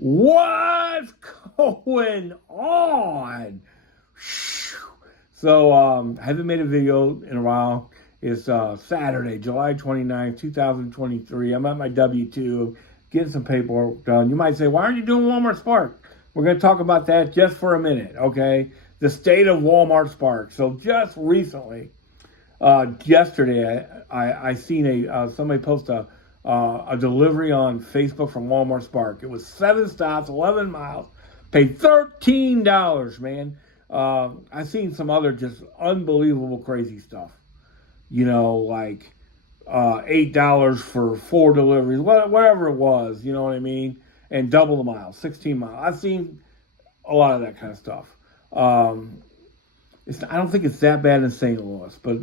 What's going on? So, I haven't made a video in a while. It's Saturday, July 29th, 2023. I'm at my W-2, getting some paperwork done. You might say, why aren't you doing Walmart Spark? We're going to talk about that just for a minute, okay? The state of Walmart Spark. So just recently, yesterday, I seen somebody post a delivery on Facebook from Walmart Spark. It was 7 stops, 11 miles, paid $13, man. I seen some other just unbelievable crazy stuff. You know, like $8 for 4 deliveries, whatever it was. You know what I mean? And double the miles, 16 miles. I've seen a lot of that kind of stuff. I don't think it's that bad in St. Louis, but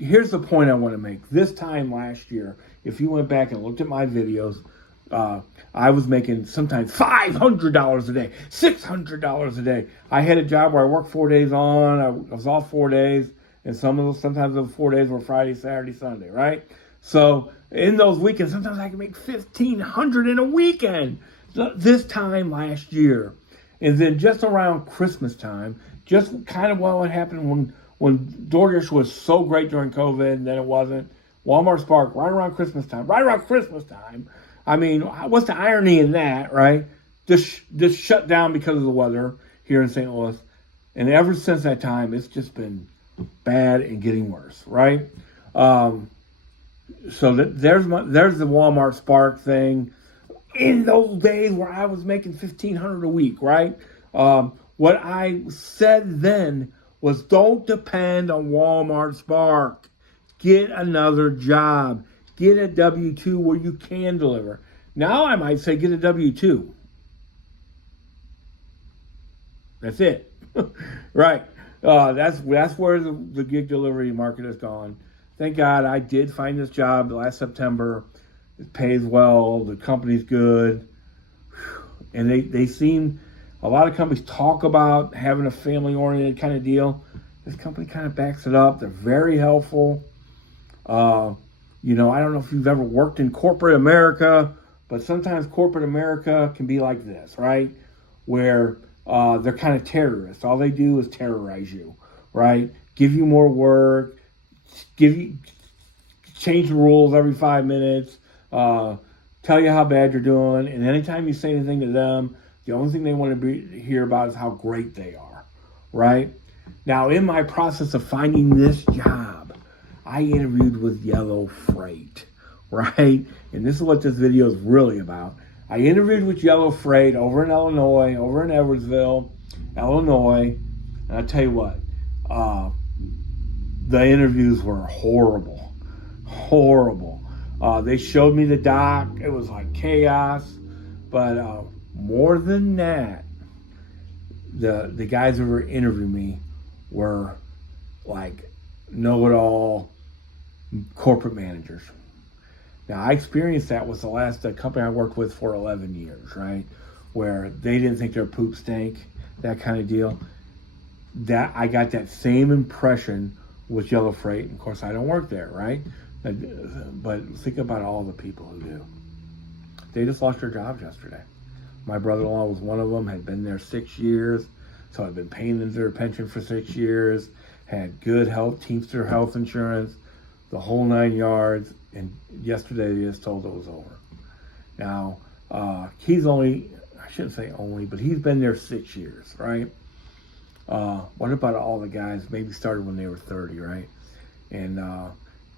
here's the point I want to make. This time last year, if you went back and looked at my videos, I was making sometimes $500 a day, $600 a day. I had a job where I worked 4 days on, I was off 4 days, and sometimes those 4 days were Friday, Saturday, Sunday, right? So in those weekends, sometimes I could make $1,500 in a weekend. This time last year, and then just around Christmas time, just kind of what happened when DoorDash was so great during COVID, and then it wasn't. Walmart Spark right around Christmas time. I mean, what's the irony in that, right? Just shut down because of the weather here in St. Louis, and ever since that time, it's just been bad and getting worse, right? So there's the Walmart Spark thing. In those days where I was making $1,500 a week, right? What I said then was, don't depend on Walmart Spark. Get another job. Get a W-2 where you can deliver. Now I might say get a W-2. That's it. Right. That's where the gig delivery market has gone. Thank God I did find this job last September. It pays well. The company's good. And they seem, a lot of companies talk about having a family-oriented kind of deal. This company kind of backs it up. They're very helpful. You know, I don't know if you've ever worked in corporate America, but sometimes corporate America can be like this, right? Where they're kind of terrorists. All they do is terrorize you, right? Give you more work, change the rules every 5 minutes, tell you how bad you're doing, and anytime you say anything to them, the only thing they want to hear about is how great they are, right? Now, in my process of finding this job, I interviewed with Yellow Freight, right? And this is what this video is really about. I interviewed with Yellow Freight over in Illinois, over in Edwardsville, Illinois. And I'll tell you what, the interviews were horrible. They showed me the dock. It was like chaos. But more than that, the guys who were interviewing me were like know-it-all corporate managers. Now, I experienced that with the company I worked with for 11 years, right? Where they didn't think their poop stank, that kind of deal. That I got that same impression with Yellow Freight. And of course, I don't work there, right? But think about all the people who do. They just lost their jobs yesterday. My brother-in-law was one of them, had been there 6 years, so I'd been paying into their pension for 6 years, had good health, Teamster health insurance, the whole 9 yards, and yesterday they just told it was over. Now, he's only, I shouldn't say only, but he's been there 6 years, right? What about all the guys maybe started when they were 30, right? And now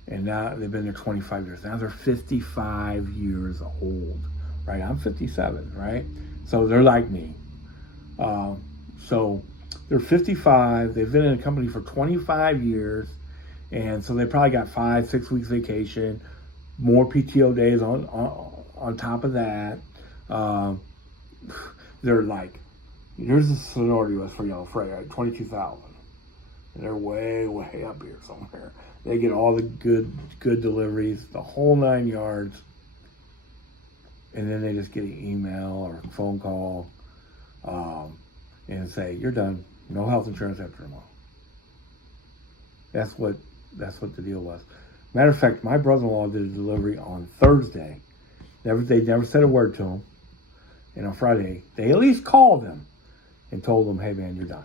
they've been there 25 years. Now they're 55 years old, right? I'm 57, right? So they're like me. So they're 55. They've been in a company for 25 years. And so they probably got 5-6 weeks vacation, more PTO days on top of that. They're like, here's the seniority list for Yellow Freight, right? 22,000. And they're way up here somewhere. They get all the good deliveries, the whole 9 yards. And then they just get an email or a phone call and say, you're done. No health insurance after tomorrow. That's what the deal was. Matter of fact, my brother-in-law did a delivery on Thursday. They never said a word to him. And on Friday, they at least called them and told them, hey, man, you're done.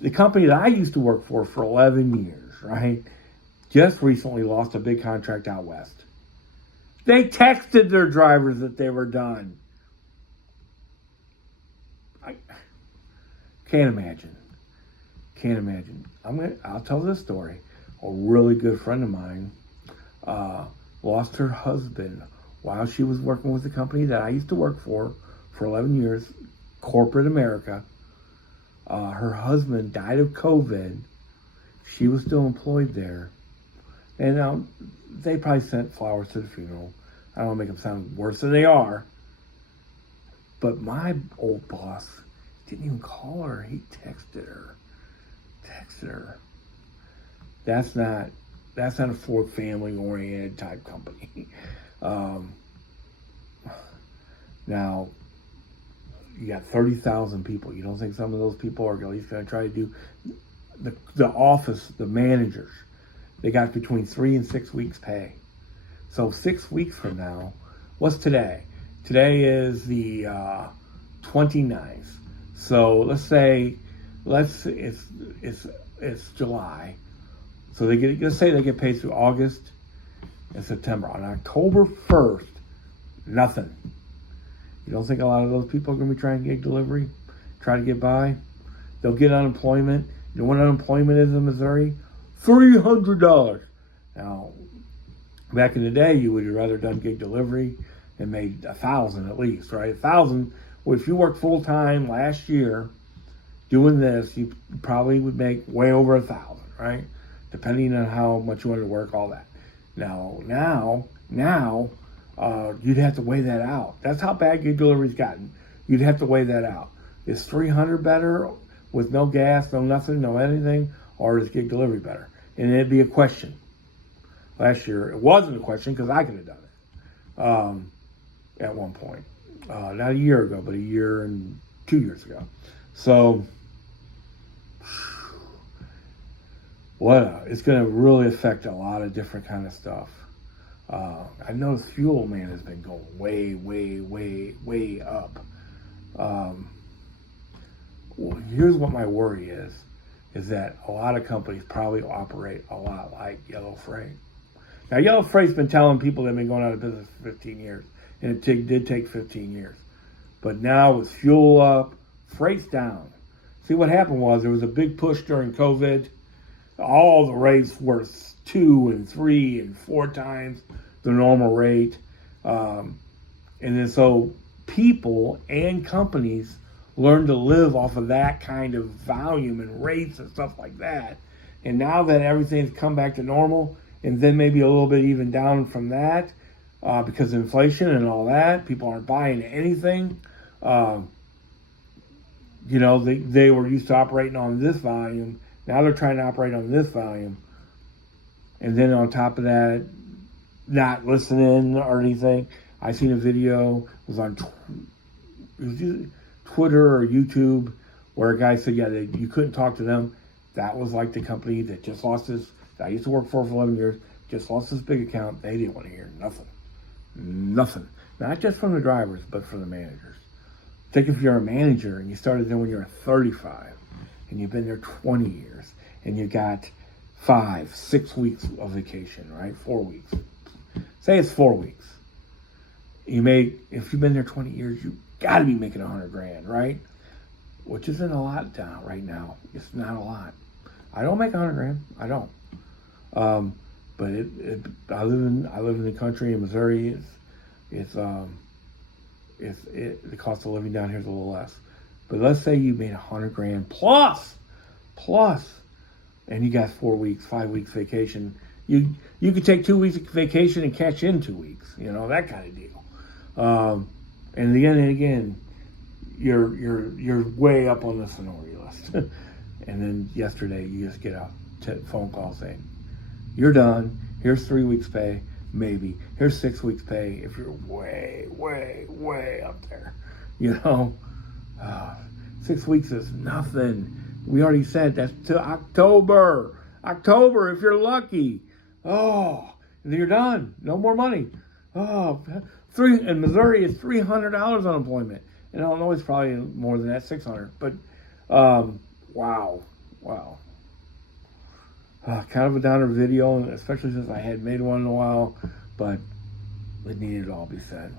The company that I used to work for 11 years, right, just recently lost a big contract out west. They texted their drivers that they were done. I can't imagine. Can't imagine. I'll tell this story. A really good friend of mine lost her husband while she was working with the company that I used to work for 11 years, corporate America. Her husband died of COVID. She was still employed there. And they probably sent flowers to the funeral. I don't want to make them sound worse than they are. But my old boss didn't even call her. He texted her. That's not a Ford family-oriented type company. Now, you got 30,000 people. You don't think some of those people are at least going to try to do the office, the managers? They got between 3 and 6 weeks pay. So 6 weeks from now, what's today? Today is the 29th. So let's say it's July. So let's say they get paid through August and September. On October 1st, nothing. You don't think a lot of those people are going to be trying to get delivery, try to get by? They'll get unemployment. You know what unemployment is in Missouri? $300. Now, back in the day, you would have rather done gig delivery and made $1,000 at least, right? $1,000. Well, if you worked full time last year doing this, you probably would make way over $1,000, right? Depending on how much you wanted to work, all that. Now, you'd have to weigh that out. That's how bad gig delivery's gotten. You'd have to weigh that out. Is $300 better with no gas, no nothing, no anything, or is gig delivery better? And it'd be a question. Last year, it wasn't a question because I could have done it at one point. Not a year ago, but a year and 2 years ago. So, it's going to really affect a lot of different kind of stuff. I noticed fuel, man, has been going way, way, way, way up. Well, here's what my worry is that a lot of companies probably operate a lot like Yellow Freight. Now, Yellow Freight's been telling people they've been going out of business for 15 years, and it did take 15 years. But now with fuel up, freight's down. See, what happened was there was a big push during COVID. All the rates were 2 and 3 and 4 times the normal rate. And then so people and companies learned to live off of that kind of volume and rates and stuff like that. And now that everything's come back to normal, and then maybe a little bit even down from that, because of inflation and all that, people aren't buying anything. They were used to operating on this volume. Now they're trying to operate on this volume. And then on top of that, not listening or anything. I seen a video, it was on Twitter or YouTube, where a guy said, you couldn't talk to them. That was like the company that just lost that I used to work for 11 years, just lost this big account. They didn't want to hear nothing. Nothing. Not just from the drivers, but from the managers. Think if you're a manager and you started there when you were 35 and you've been there 20 years and you got 5-6 weeks of vacation, right? 4 weeks. Say it's 4 weeks. If you've been there 20 years, you got to be making $100,000, right? Which isn't a lot down right now. It's not a lot. I don't make $100,000. I don't. But I live in the country in Missouri. The cost of living down here is a little less. But let's say you made $100,000 plus, and you got 4 weeks, 5 weeks vacation. You could take 2 weeks of vacation and catch in 2 weeks. That kind of deal. And again, you're way up on the seniority list. And then yesterday you just get a phone call saying, you're done. Here's 3 weeks pay, maybe. Here's 6 weeks pay if you're way, way, way up there. 6 weeks is nothing. We already said that's to October. October, if you're lucky. Oh, and then you're done. No more money. Oh, in Missouri, it's $300 unemployment. In Illinois, it's probably more than that, 600. But wow. Kind of a downer video, especially since I had made one in a while, but it needed to all be said.